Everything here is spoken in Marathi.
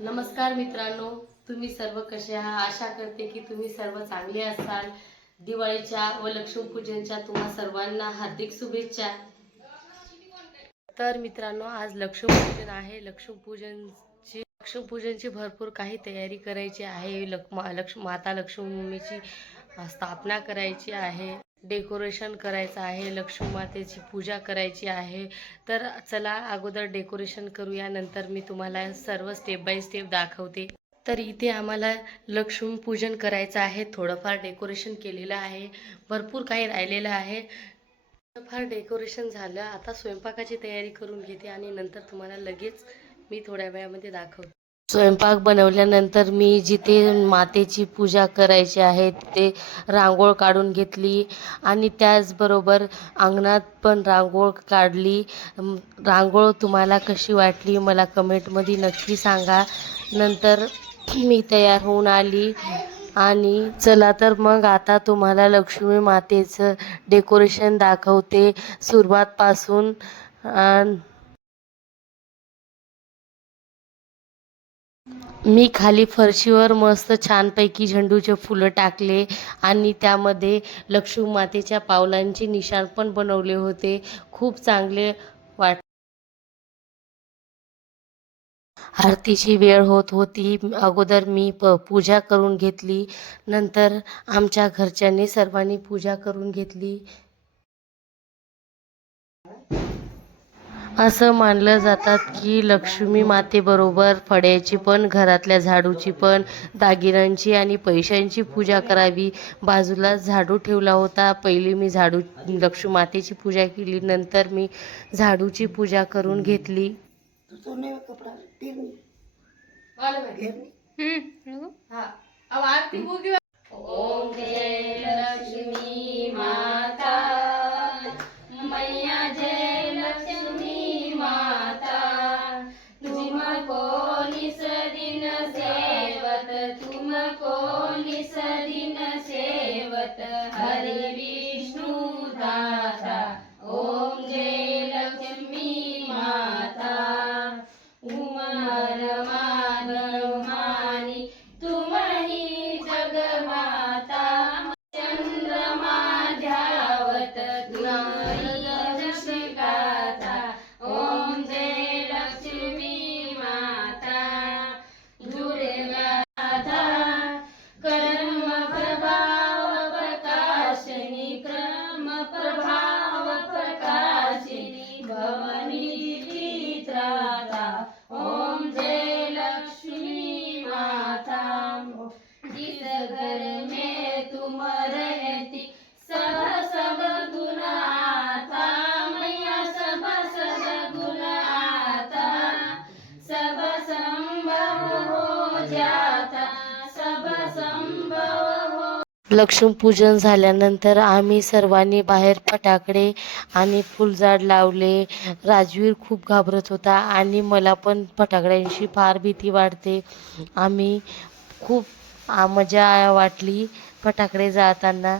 नमस्कार मित्रांनो, तुम्ही सर्व कसे आहात? आशा करते की तुम्ही सर्व चांगले असाल. दिवाळीच्या व लक्ष्मीपूजनच्या तुम्हा सर्वांना हार्दिक शुभेच्छा. तर मित्रांनो, आज लक्ष्मीपूजन आहे. लक्ष्मीपूजनची भरपूर काही तयारी करायची आहे. माता लक्ष्मीची स्थापना करायची आहे. डेकोरेशन करायचं आहे. लक्ष्मी मातेची पूजा करायची आहे. तर चला अगोदर डेकोरेशन करूया, नंतर मी तुम्हाला सर्व स्टेप बाय स्टेप दाखवते. तर इथे आम्हाला लक्ष्मीपूजन करायचं आहे. थोडंफार डेकोरेशन केलेलं आहे. भरपूर काही राहिलेलं आहे. थोडंफार डेकोरेशन झालं. आता स्वयंपाकाची तयारी करून घेते आणि नंतर तुम्हाला लगेच मी थोड्या वेळामध्ये दाखवते. स्वयंपाक बनवल्यानंतर मी जिथे मातेची पूजा करायची आहे ते रांगोळ काढून घेतली आणि त्याचबरोबर अंगणात पण रांगोळ काढली. रांगोळ तुम्हाला कशी वाटली मला कमेंटमध्ये नक्की सांगा. नंतर मी तयार होऊन आली आणि चला तर मग आता तुम्हाला लक्ष्मी मातेचं डेकोरेशन दाखवते सुरुवातपासून. मी खाली फरशीवर मस्त छानपैकी झेंडूचे फुलं टाकले आणि त्यामध्ये लक्ष्मी मातेच्या पावलांचे निशाण पण बनवले होते. खूप चांगले वाट आरतीची वेळ होत होती. अगोदर मी पूजा करून घेतली. नंतर आमच्या घरच्यांनी सर्वांनी पूजा करून घेतली. असं मानलं जातात की लक्ष्मी मातेबरोबर फड्याची पण, घरातल्या झाडूची पण, दागिन्यांची आणि पैशांची पूजा करावी. बाजूला झाडू ठेवला होता. पहिली मी लक्ष्मी मातेची पूजा केली, नंतर मी झाडूची पूजा करून घेतली. ओम जय लक्ष्मी माता मैया, जय लक्ष्मी माता, तुमको निस दिन सेवत, तुमको निस दिन सेवत, हरि विष्णु दाता. ओम जय लक्ष्मी माता, उमर मानी तुम ही जगमाता, चंद्रमा ध्यावत तुम्हारी शिकाता. ओम जय लक्ष्मी माता, दुर्गा माता, कर्म प्रभाव प्रकाशिनी, क्रम प्रभाव प्रकाशिनी, भवनी त्राता. ओम जय लक्ष्मी माता, जिस घर में तुम रहती सब सब गुण आता, मैया सब सब गुण आता, सब संभव हो जाता, सब संभव हो. लक्ष्मीपूजन झाल्यानंतर आम्ही सर्वांनी बाहेर फटाकडे आणि फुलझाड लावले. राजवीर खूप घाबरत होता आणि मला पण फटाकड्यांची फार भीती वाटते. आम्ही खूप मजा वाटली फटाकडे जाळताना.